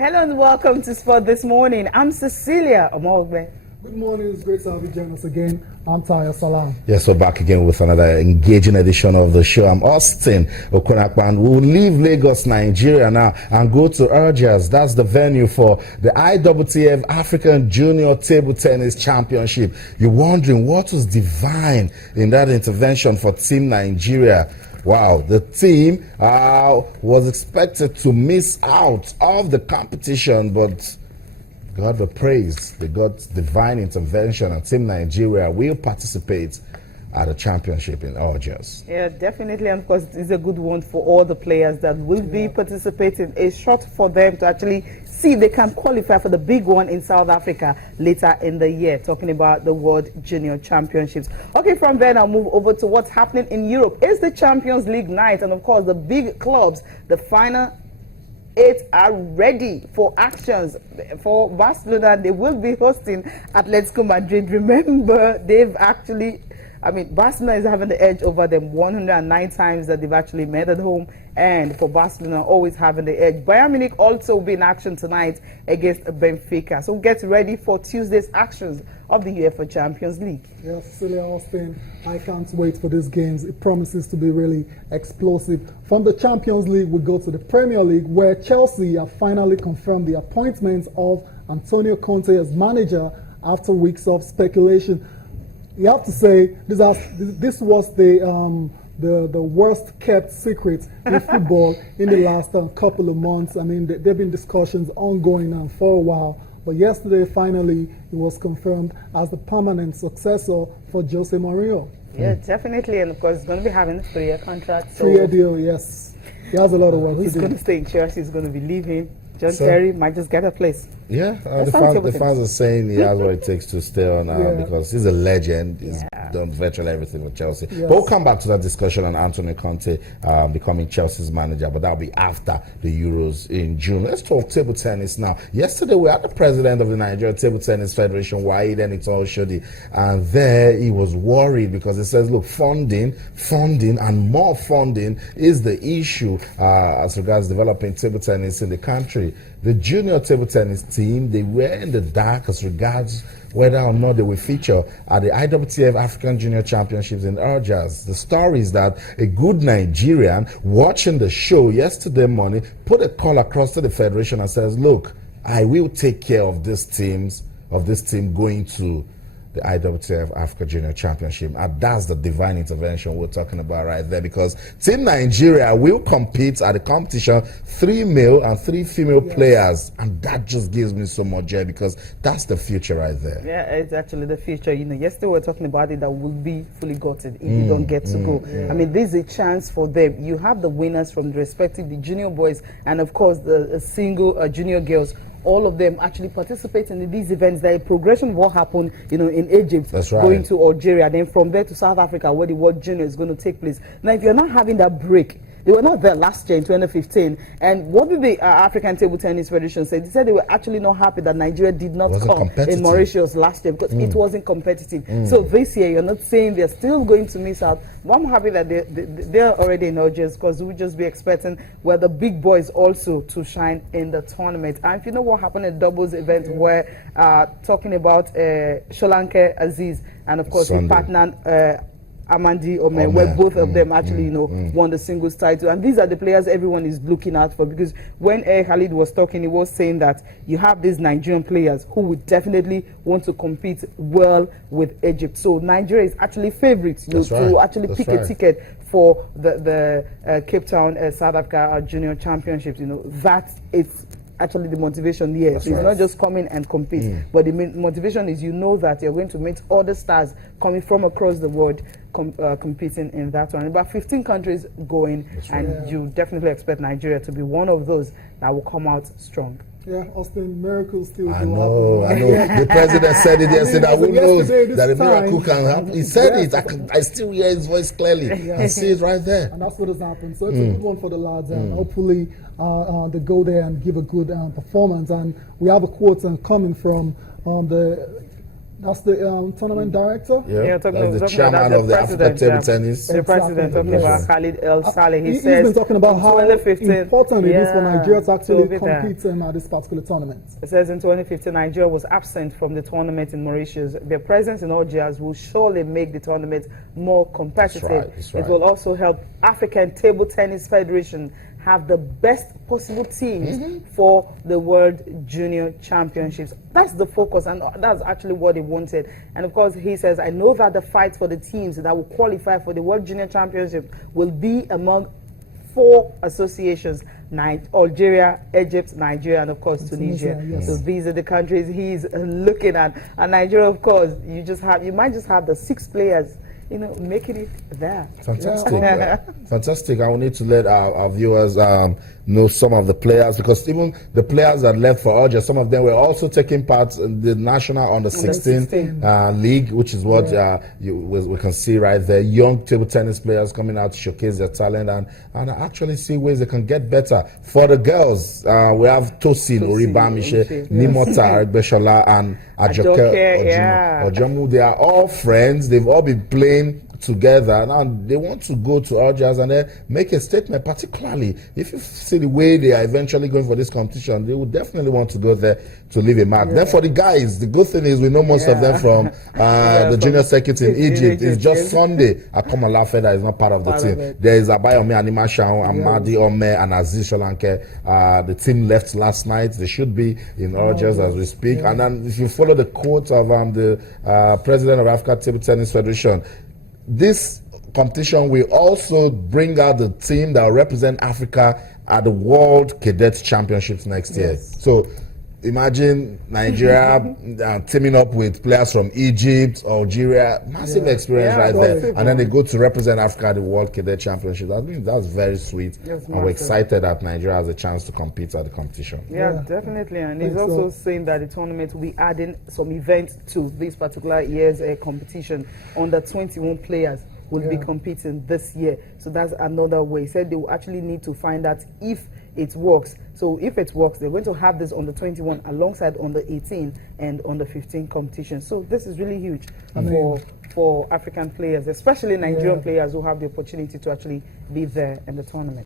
Hello and welcome to Sport This Morning. I'm Cecilia Omogbe. Good morning, it's great to have you join us again. I'm Taya Salam. Yes, we're back again with another engaging edition of the show. I'm Austin Okunakpan. We'll leave Lagos, Nigeria now and go to Algiers. That's the venue for the ITTF African Junior Table Tennis Championship. You're wondering what was divine in that intervention for Team Nigeria. Wow, the team was expected to miss out of the competition, but God be praised. They got divine intervention, and Team Nigeria will participate at the championship in Algiers. Yeah, definitely, and of course, it's a good one for all the players that will be participating. A shot for them to actually see if they can qualify for the big one in South Africa later in the year, talking about the World Junior Championships. Okay, from there, I'll move over to what's happening in Europe. It's the Champions League night, and of course, the big clubs, the final 8 are ready for actions. For Barcelona, they will be hosting Atletico Madrid. Remember, Barcelona is having the edge over them 109 times that they've actually met at home, and for Barcelona, always having the edge. Bayern Munich also will be in action tonight against Benfica. So get ready for Tuesday's actions of the UEFA Champions League. Yes, Cecilia, Austin, I can't wait for these games. It promises to be really explosive. From the Champions League, we go to the Premier League, where Chelsea have finally confirmed the appointment of Antonio Conte as manager after weeks of speculation. You have to say this was the worst kept secret in football in the last couple of months. I mean, there have been discussions ongoing now for a while. But yesterday, finally, it was confirmed as the permanent successor for Jose Mourinho. Yeah, definitely. And of course, he's going to be having a 3-year contract. So 3-year deal, yes. He has a lot of work to do. He's going to stay in Chelsea. He's going to be leaving. John Terry might just get a place. Yeah, the fans are saying he has what it takes to stay on because he's a legend. He's done virtually everything with Chelsea. Yes. But we'll come back to that discussion on Antonio Conte becoming Chelsea's manager, but that'll be after the Euros in June. Let's talk table tennis now. Yesterday, we had the president of the Nigeria Table Tennis Federation, Waheed Enito-Oshodi, and there he was worried because he says, look, funding, and more funding is the issue as regards developing table tennis in the country. The junior table tennis team, they were in the dark as regards whether or not they will feature at the ITTF African Junior Championships in Algiers. The story is that a good Nigerian watching the show yesterday morning put a call across to the federation and says, look, I will take care of this team going to the ITTF Africa Junior Championship. And that's the divine intervention we're talking about right there, because Team Nigeria will compete at the competition, 3 male and 3 female players, and that just gives me so much joy because that's the future right there. Yeah, it's actually the future. You know, yesterday we were talking about it, that will be fully gutted if you don't get to go. I mean, this is a chance for them. You have the winners from the respective the junior boys and of course the single junior girls. All of them actually participating in these events. There is progression of what happened, you know, in Egypt, going to Algeria, then from there to South Africa, where the World Junior is going to take place. Now, if you're not having that break, they were not there last year in 2015. And what did the African Table Tennis Federation say? They said they were actually not happy that Nigeria did not come in Mauritius last year because it wasn't competitive. So this year, you're not saying they're still going to miss out. But I'm happy that they're already in Algiers, because we'll just be expecting where the big boys also to shine in the tournament. And if you know what happened at doubles event, where talking about Sholanke Aziz and of course his partner Amandi Ome, where both of them actually, won the singles title. And these are the players everyone is looking out for, because when Khalid was talking, he was saying that you have these Nigerian players who would definitely want to compete well with Egypt. So Nigeria is actually favorites to actually pick a ticket for the Cape Town South Africa Junior Championships. You know, that is actually the motivation here. It's not just come in and compete, but the motivation is, you know, that you're going to meet other stars coming from across the world competing in that one. About 15 countries going, and you definitely expect Nigeria to be one of those that will come out strong. Yeah, Austin, miracles still I know. The president said it yesterday. Who knows that a miracle can happen? He said it. I still hear his voice clearly. I see it right there. And that's what has happened. So it's a good one for the lads, and hopefully they go there and give a good performance. And we have a quote coming from the That's the tournament director? Yeah, talking that's the chairman of the African Table Tennis. The president, talking about Khalid El-Saleh. He's been talking about how important it is for Nigeria to actually compete at this particular tournament. It says in 2015, Nigeria was absent from the tournament in Mauritius. Their presence in Algiers will surely make the tournament more competitive. That's right. It will also help African Table Tennis Federation have the best possible teams for the World Junior Championships. That's the focus, and that's actually what he wanted. And of course, he says, I know that the fight for the teams that will qualify for the World Junior Championship will be among 4 associations: Algeria, Egypt, Nigeria, and of course Tunisia. Yes. So these are the countries he's looking at. And Nigeria, of course, you might just have the 6 players, making it there. Fantastic. Fantastic. I will need to let our viewers know some of the players, because even the players that left for Algeria, some of them were also taking part in the national under 16 league, which is what we can see right there. Young table tennis players coming out to showcase their talent and actually see ways they can get better. For the girls, we have Tosin Oribamishe, Nimota Beshola, and Ajoke Ojomu. They are all friends. They've all been playing together. Now they want to go to Algiers and then make a statement, particularly if you see the way they are eventually going for this competition. They would definitely want to go there to leave a mark. Then for the guys, the good thing is we know most of them from the junior circuit in Egypt. It's just Sunday. Akoma Lafeda is not part of the team. There is Abayome Animashaun, Amadi Ome, and Aziz Sholanke. The team left last night. They should be in Algiers as we speak. And then if you follow the quote of the president of Africa Table Tennis Federation, this competition will also bring out the team that will represent Africa at the World Cadet Championships next year. So imagine Nigeria teaming up with players from Egypt, Algeria, massive experience right there. And then they go to represent Africa at the World Cadet Championships. I think that's very sweet. And we're excited that Nigeria has a chance to compete at the competition. Yeah, definitely. And he's also saying that the tournament will be adding some events to this particular year's competition. Under 21 players will be competing this year. So that's another way. He said they will actually need to find out if it works. So if it works, they're going to have this on the 21 alongside on the 18 and on the 15 competition. So this is really huge for African players, especially Nigerian players who have the opportunity to actually be there in the tournament.